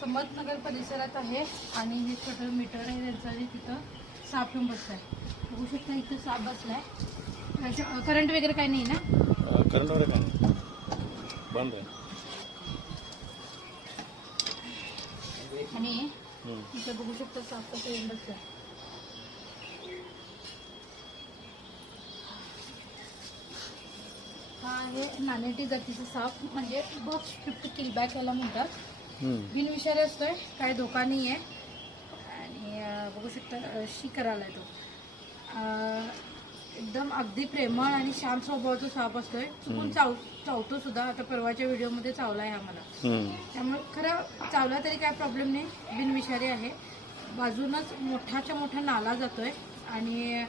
समर्थनगर परिसरात आहे आणि हे छोटं मीटर आहे त्यांचं तिथं साप येऊन बसलाय. बघू शकता इथं साप बसलाय. करंट वगैरे काही नाही ना? करंट वगैरे काय नाही. बंद आहे. आणि हम्म. इथं बघू शकता साप कसं येऊन बसलाय. हा आहे नानेटी जातीचा साप म्हणजे बॉक्स स्ट्रिप्ट किलबॅक याला म्हणतात. बिनविषारी असतोय काय धोका नाही आहे आणि बघू शकता शिकराला आहे तो. एकदम अगदी प्रेमळ आणि शांत स्वभावाचा साप असतोय. चुकून चाव चावतो सुद्धा. आता परवाच्या व्हिडिओमध्ये चावला आहे आम्हाला. त्यामुळे खरं चावला तरी काय प्रॉब्लेम नाही. बिनविषारी आहे. बाजूनच मोठाच्या मोठा नाला जातोय. आणि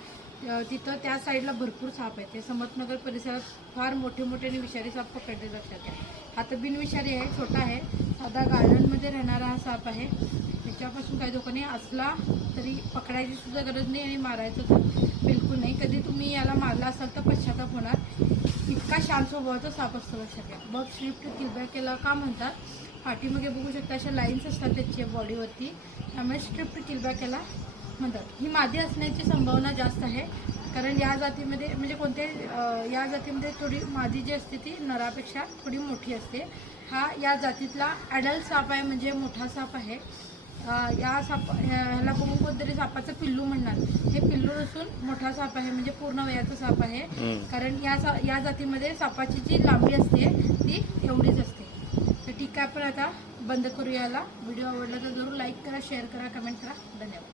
तिथं त्या साईडला भरपूर साप आहेत. ते समर्थनगर परिसरात फार मोठे मोठे आणि विषारी साप पकडले जातात. हा तर बिनविषारी आहे छोटा आहे. साधा गार्डनमध्ये राहणारा हा साप आहे. त्याच्यापासून काही धोका नाही असला तरी पकडायची सुद्धा गरज नाही आणि मारायचं तर बिलकुल नाही. कधी तुम्ही याला मारला असाल तर पश्चाताप होणार. इतका शांत स्वभावाचा साप असतो लक्षात घ्या. बघ स्विफ्ट किलबॅक का म्हणतात? पाठीमागे बघू शकता अशा लाईन्स असतात त्याच्या बॉडीवरती त्यामुळे स्ट्रिप्ट किलबॅक केला म्हणतात. ही मादी असण्याची संभावना जास्त आहे. कारण या जातीमध्ये म्हणजे कोणत्याही या जातीमध्ये थोडी मादी जी असते ती नरापेक्षा थोडी मोठी असते. हा या जातीतला ॲडल्ट साप आहे म्हणजे मोठा साप आहे. या साप ह्याला बघून कोणतरी सापाचं पिल्लू म्हणणार. हे पिल्लू नसून मोठा साप आहे म्हणजे पूर्ण वयाचा साप आहे. कारण या सा या जातीमध्ये सापाची जी लांबी असते ती एवढीच असते. तर ठीक आहे आपण आता बंद करूया याला. व्हिडिओ आवडला तर जरूर लाईक करा शेअर करा कमेंट करा. धन्यवाद.